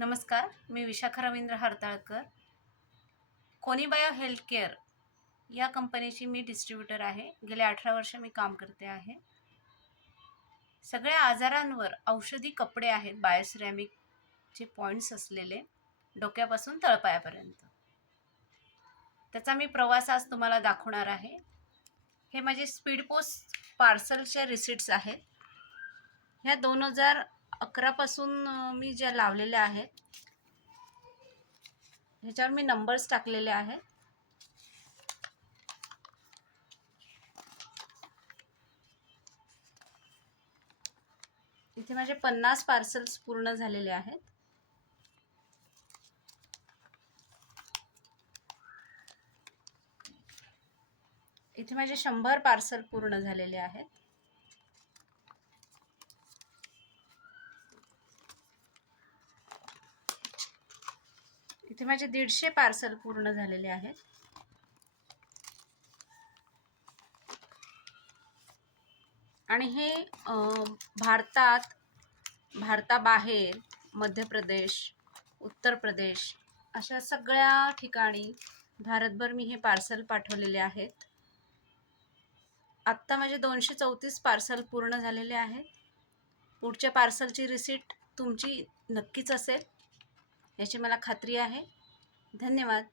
नमस्कार मी विशाखा रवींद्र हरताळकर. कोनीबायो हेल्थ केअर या कंपनीची मी डिस्ट्रीब्युटर आहे. गेल्या अठरा वर्ष मी काम करते आहे. सगळ्या आजारांवर औषधी कपडे आहेत बायोसिरॅमिकचे पॉईंट्स असलेले डोक्यापासून तळपायापर्यंत. त्याचा मी प्रवास आज तुम्हाला दाखवणार आहे. हे माझे स्पीड पोस्ट पार्सलच्या रिसिट्स आहेत. ह्या दोन हजार अकरापासून मी ज्या लावलेल्या आहेत ह्याच्यावर मी नंबर्स टाकलेले आहेत. इथे माझे पन्नास पार्सल्स पूर्ण झालेले आहेत. इथे माझे शंभर पार्सल पूर्ण झालेले आहेत. इथे माझे दीडशे पार्सल पूर्ण झालेले आहेत. आणि हे भारतात भारताबाहेर मध्य प्रदेश उत्तर प्रदेश अशा सगळ्या ठिकाणी भारतभर मी हे पार्सल पाठवलेले आहेत. आत्ता माझे दोनशे चौतीस पार्सल पूर्ण झालेले आहेत. पुढच्या पार्सलची रिसीट तुमची नक्कीच असेल. याची मला खात्री आहे. धन्यवाद.